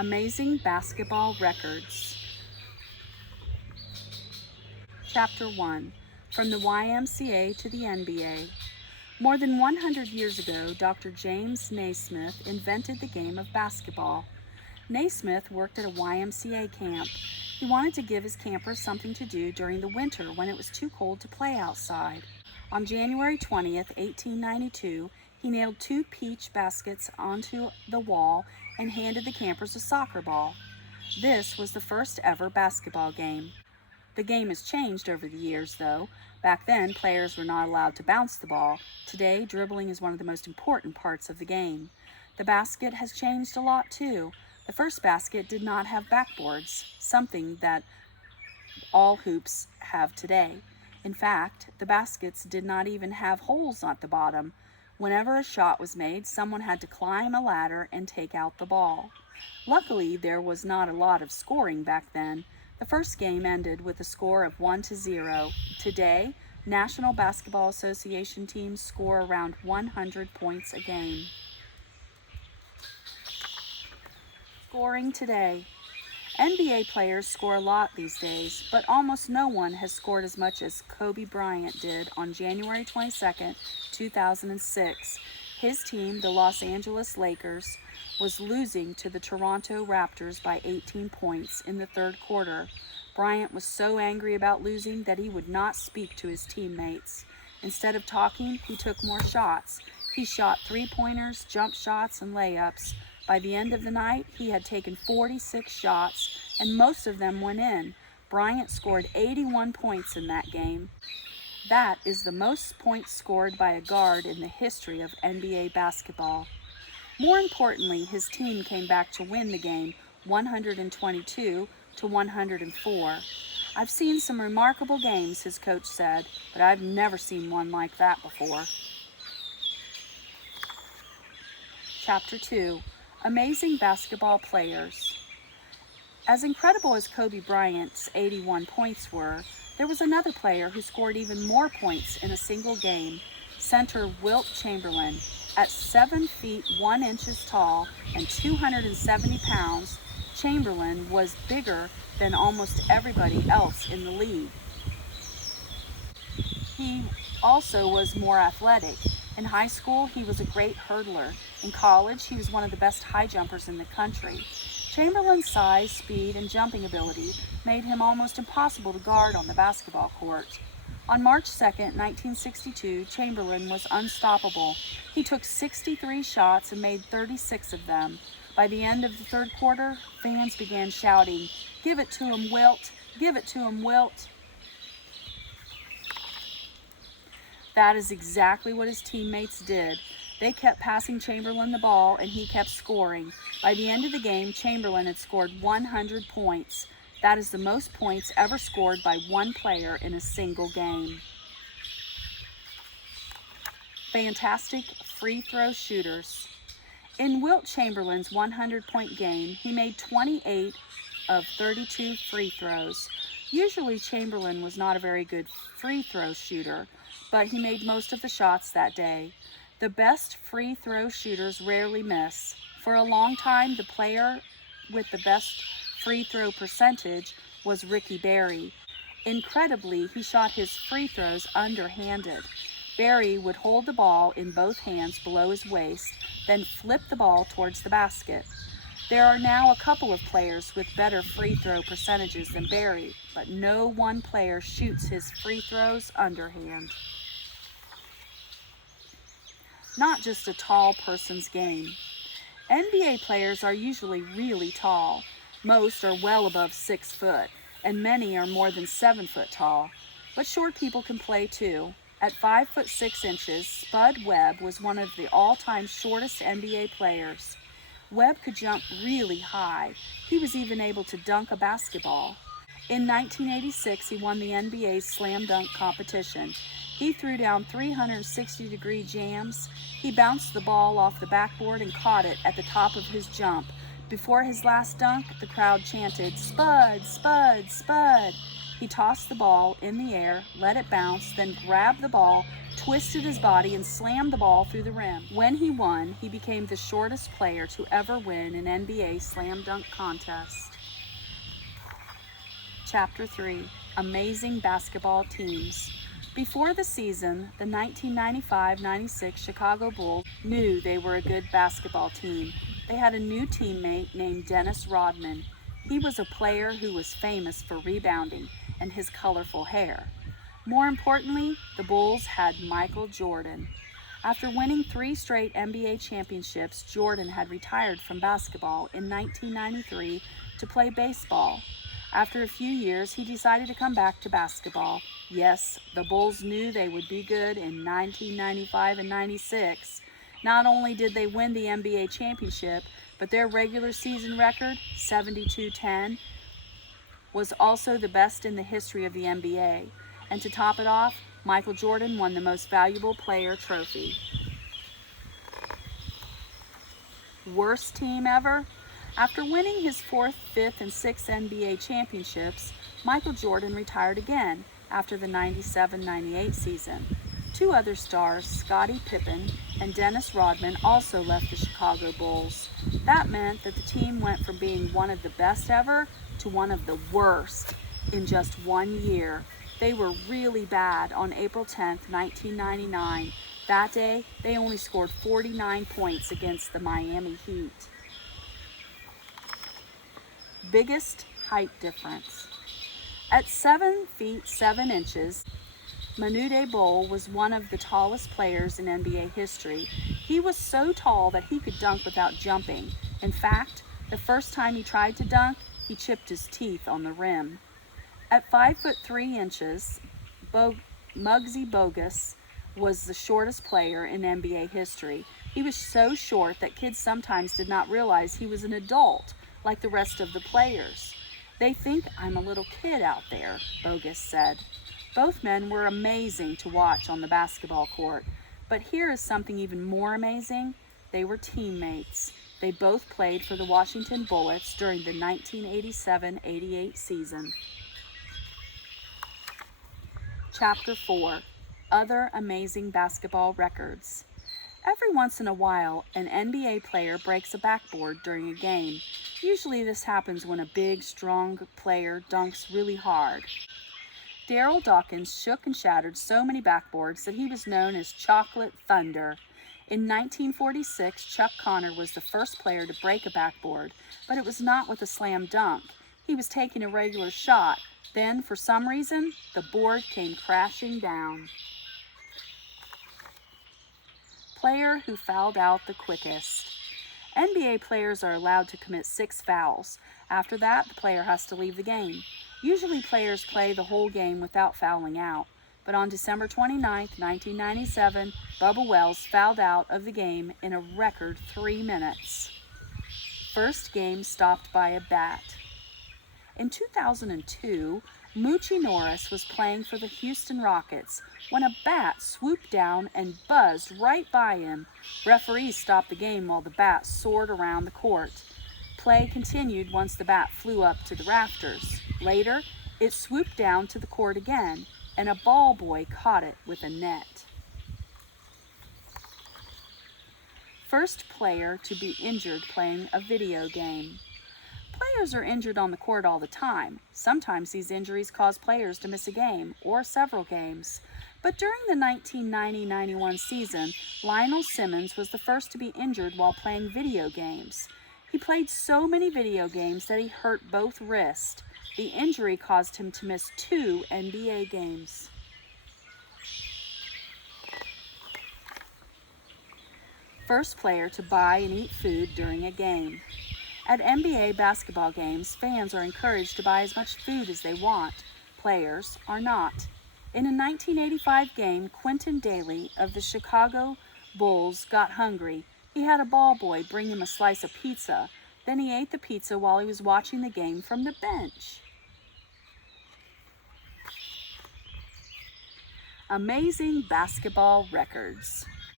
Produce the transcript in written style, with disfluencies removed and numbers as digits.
Amazing Basketball Records. Chapter 1. From the YMCA to the NBA. More than 100 years ago, Dr. James Naismith invented the game of basketball. Naismith worked at a YMCA camp. He wanted to give his campers something to do during the winter when it was too cold to play outside. On January 20th, 1892, he nailed 2 peach baskets onto the wall and handed the campers a soccer ball. This was the first ever basketball game. The game has changed over the years, though. Back then, players were not allowed to bounce the ball. Today, dribbling is one of the most important parts of the game. The basket has changed a lot, too. The first basket did not have backboards, something that all hoops have today. In fact, the baskets did not even have holes at the bottom. Whenever a shot was made, someone had to climb a ladder and take out the ball. Luckily, there was not a lot of scoring back then. The first game ended with a score of 1-0. Today, National Basketball Association teams score around 100 points a game. Scoring today. NBA players score a lot these days, but almost no one has scored as much as Kobe Bryant did on January 22, 2006. His team, the Los Angeles Lakers, was losing to the Toronto Raptors by 18 points in the third quarter. Bryant was so angry about losing that he would not speak to his teammates. Instead of talking, he took more shots. He shot 3-pointers, jump shots, and layups. By the end of the night, he had taken 46 shots, and most of them went in. Bryant scored 81 points in that game. That is the most points scored by a guard in the history of NBA basketball. More importantly, his team came back to win the game 122-104. I've seen some remarkable games, his coach said, but I've never seen one like that before. Chapter 2. Amazing Basketball Players. As incredible as Kobe Bryant's 81 points were, there was another player who scored even more points in a single game, center Wilt Chamberlain. At 7 feet 1 inches tall and 270 pounds, Chamberlain was bigger than almost everybody else in the league. He also was more athletic. In high school, he was a great hurdler. In college, he was one of the best high jumpers in the country. Chamberlain's size, speed, and jumping ability made him almost impossible to guard on the basketball court. On March 2, 1962, Chamberlain was unstoppable. He took 63 shots and made 36 of them. By the end of the third quarter, fans began shouting, "Give it to him, Wilt! Give it to him, Wilt!" That is exactly what his teammates did. They kept passing Chamberlain the ball, and he kept scoring. By the end of the game, Chamberlain had scored 100 points. That is the most points ever scored by one player in a single game. Fantastic free throw shooters. In Wilt Chamberlain's 100-point game, he made 28 of 32 free throws. Usually Chamberlain was not a very good free throw shooter, but he made most of the shots that day. The best free throw shooters rarely miss. For a long time, the player with the best free throw percentage was Ricky Barry. Incredibly, he shot his free throws underhanded. Barry would hold the ball in both hands below his waist, then flip the ball towards the basket. There are now a couple of players with better free throw percentages than Barry, but no one player shoots his free throws underhand. Not just a tall person's game. NBA players are usually really tall. Most are well above 6 foot, and many are more than 7 foot tall. But short people can play too. At 5 foot 6 inches, Spud Webb was one of the all-time shortest NBA players. Webb could jump really high. He was even able to dunk a basketball. In 1986, he won the NBA's slam dunk competition. He threw down 360-degree jams. He bounced the ball off the backboard and caught it at the top of his jump. Before his last dunk, the crowd chanted, "Spud, Spud, Spud." He tossed the ball in the air, let it bounce, then grabbed the ball, twisted his body, and slammed the ball through the rim. When he won, he became the shortest player to ever win an NBA slam dunk contest. Chapter 3. Amazing Basketball Teams. Before the season, the 1995-96 Chicago Bulls knew they were a good basketball team. They had a new teammate named Dennis Rodman. He was a player who was famous for rebounding and his colorful hair. More importantly, the Bulls had Michael Jordan. After winning 3 straight NBA championships, Jordan had retired from basketball in 1993 to play baseball. After a few years, he decided to come back to basketball. Yes, the Bulls knew they would be good in 1995 and 96. Not only did they win the NBA championship, but their regular season record, 72-10, was also the best in the history of the NBA. And to top it off, Michael Jordan won the Most Valuable Player trophy. Worst team ever? After winning his 4th, 5th, and 6th NBA championships, Michael Jordan retired again after the 97-98 season. 2 other stars, Scottie Pippen and Dennis Rodman, also left the Chicago Bulls. That meant that the team went from being one of the best ever to one of the worst in just 1 year. They were really bad on April 10, 1999. That day, they only scored 49 points against the Miami Heat. Biggest height difference. At 7 feet 7 inches, Manute Bol was one of the tallest players in NBA history. He was so tall that he could dunk without jumping. In fact, the first time he tried to dunk, he chipped his teeth on the rim. At 5 foot 3 inches, Muggsy Bogues was the shortest player in NBA history. He was so short that kids sometimes did not realize he was an adult, like the rest of the players. "They think I'm a little kid out there," Bogues said. Both men were amazing to watch on the basketball court, but here is something even more amazing. They were teammates. They both played for the Washington Bullets during the 1987-88 season. Chapter 4. Other Amazing Basketball Records. Every once in a while, an NBA player breaks a backboard during a game. Usually this happens when a big, strong player dunks really hard. Darryl Dawkins shook and shattered so many backboards that he was known as Chocolate Thunder. In 1946, Chuck Connor was the first player to break a backboard, but it was not with a slam dunk. He was taking a regular shot. Then, for some reason, the board came crashing down. Player who fouled out the quickest. NBA players are allowed to commit 6 fouls. After that, the player has to leave the game. Usually players play the whole game without fouling out. But on December 29, 1997, Bubba Wells fouled out of the game in a record 3 minutes. First game stopped by a bat. In 2002, Moochie Norris was playing for the Houston Rockets when a bat swooped down and buzzed right by him. Referees stopped the game while the bat soared around the court. Play continued once the bat flew up to the rafters. Later, it swooped down to the court again, and a ball boy caught it with a net. First player to be injured playing a video game. Players are injured on the court all the time. Sometimes these injuries cause players to miss a game or several games. But during the 1990-91 season, Lionel Simmons was the first to be injured while playing video games. He played so many video games that he hurt both wrists. The injury caused him to miss 2 NBA games. First player to buy and eat food during a game. At NBA basketball games, fans are encouraged to buy as much food as they want. Players are not. In a 1985 game, Quentin Daly of the Chicago Bulls got hungry. He had a ball boy bring him a slice of pizza. Then he ate the pizza while he was watching the game from the bench. Amazing Basketball Records.